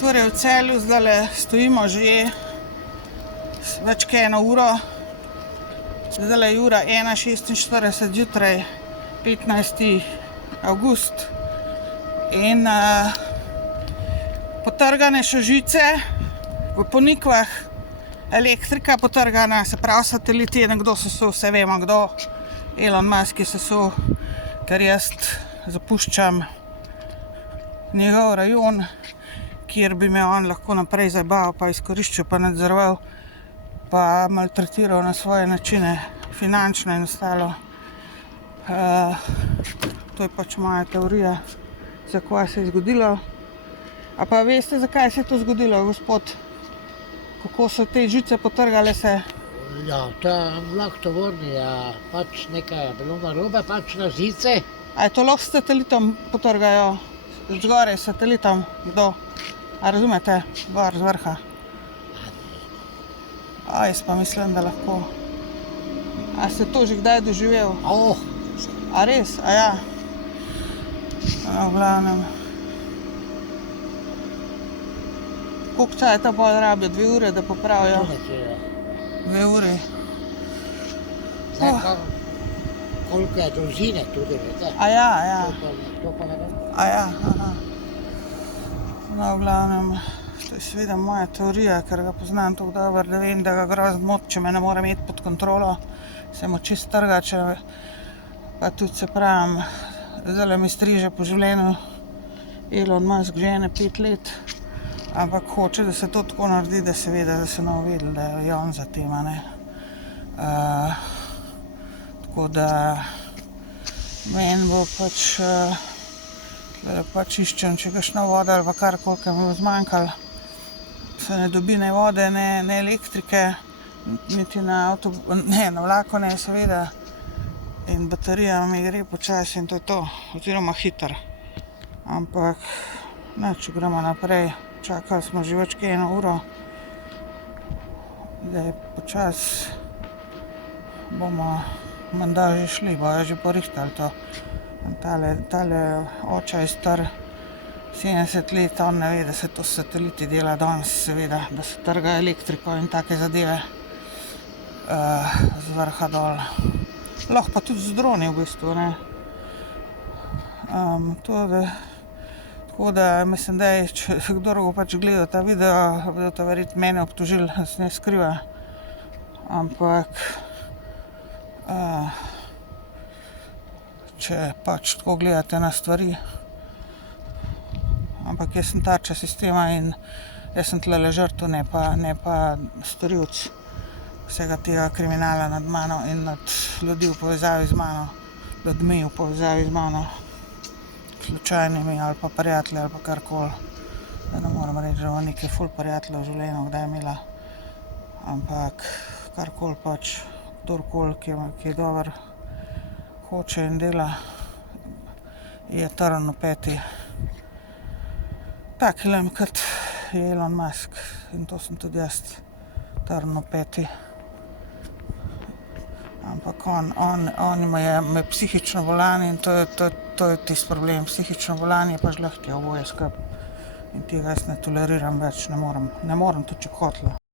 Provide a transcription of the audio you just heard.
Torej v Celju zdajle stojimo že več kot 1 uro. Zdajle je ura 1:46 zjutraj, 15. avgust. In potrgane so žice v Ponikvah, elektrika potrgana, se pravi sateliti je nekdo sesul, vse vemo kdo. Elon Musk je sesul, ker jaz zapuščam njegov rajon, kjer bi me on lahko naprej zabaval, pa izkoriščal, pa nadzoroval, pa maltretiral na svoje načine, finančno in ostalo. To je pač moja teorija, zakaj se je zgodilo. A pa veste, zakaj se je to zgodilo, gospod? Kako so te žice potrgale se? Ja, ta vlak tovorni, pač nekaj je bilo narobe, pač na žice. A je to lahko s satelitom potrgajo? Zgoraj s satelitom? Kdo? A razumete? Gor z vrha. Jaz pa mislim, da lahko. A ste to že kdaj doživel? A res? A ja? No, v glavnem. Koliko časa pol rabijo? 2 ure, da popravijo? 2 uri. Zdaj pa, koliko je dolžine tudi, veste? A ja. To pa ne vem. A ja, aha. No, v glavnem, to je seveda moja teorija, ker ga poznam tako dobro, da vem, da ga grozno moti, če me ne more imeti pod kontrolo. Se mu čisto trga, pa tudi se pravim, zdajle mi striže po življenju Elon Musk že 5 let, ampak hoče, da se to tako naredi, da se ve, da se ne bo vedelo, da je on za tem, a ne. Tako da meni bo pač iščem, če kakšna voda ali pa karkoli, ker mi bo zmanjkalo. Se ne dobi ne vode, ne elektrike, niti na vlaku ne, seveda. In baterija mi gre počasi in to je to, oziroma hitro. Ampak, če gremo naprej, čakali smo že več kot 1 uro. Zdaj počasi bomo menda že šli, bojo že porihtali to. Tale oče je star 70 let, on ne ve, da se to s sateliti dela danes, seveda, da se trga elektriko in take zadeve z vrha dol. Lahko pa tudi z droni v bistvu, ne. Tako da mislim, da je, če kdor bo pač gledal ta video, bodo verjetno mene obtožili, da se ne skriva. Ampak če pač tako gledate na stvari. Ampak jaz sem tarča sistema in jaz sem tulele žrtev, ne pa storilec vsega tega kriminala nad mano in nad ljudi v povezavi z mano, ljudmi v povezavi z mano, slučajnimi ali pa prijatelji ali pa karkoli. Da ne moram reči, da imam nekaj ful prijateljev v življenju, kdaj imela. Ampak karkoli pač, kdorkoli, ki je dober, hoče in dela, je trn v peti. Takilem kot je Elon Musk in to sem tudi jaz, trn v peti. Ampak on me psihično bolan in to je tisti problem. Psihično bolan je pa žlahti oboje skupaj. In tega jaz ne toleriram več, ne morem tudi, če bi hotela.